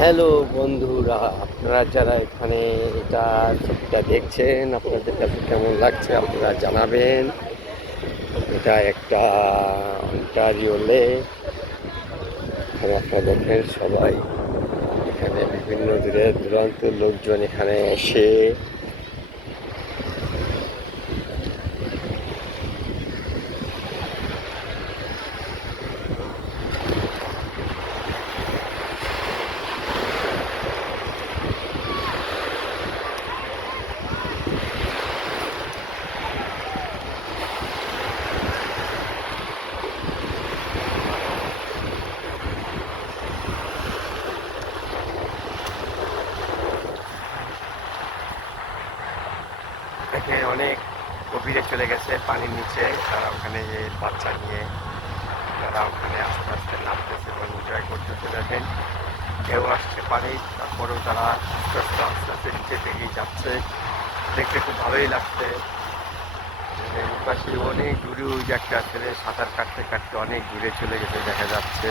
Hello বন্ধুরা, আপনারা যারা এখানে এটা ছবিটা দেখছেন, আপনাদের কাছে কেমন লাগছে আপনারা জানাবেন। এটা একটা অন্টারিও লেক। এখানে আপনারা দেখেন সবাই, এখানে বিভিন্ন দূরের দূরান্ত লোকজন এখানে এসে এখানে অনেক গভীরে চলে গেছে পানির নিচে। তারা ওখানে যে বাচ্চা নিয়ে তারা ওখানে আস্তে আস্তে নামতেছে এবং এনজয় করতেছে। দেখেন কেউ আসছে পানি, তারপরেও তারা আস্তে আস্তে আস্তে আস্তে নিচের দিকেই যাচ্ছে। দেখতে খুব ভালোই লাগছে। পাশে অনেক দূরে ওই যে একটা ছেলে সাঁতার কাটতে কাটতে অনেক দূরে চলে গেছে দেখা যাচ্ছে।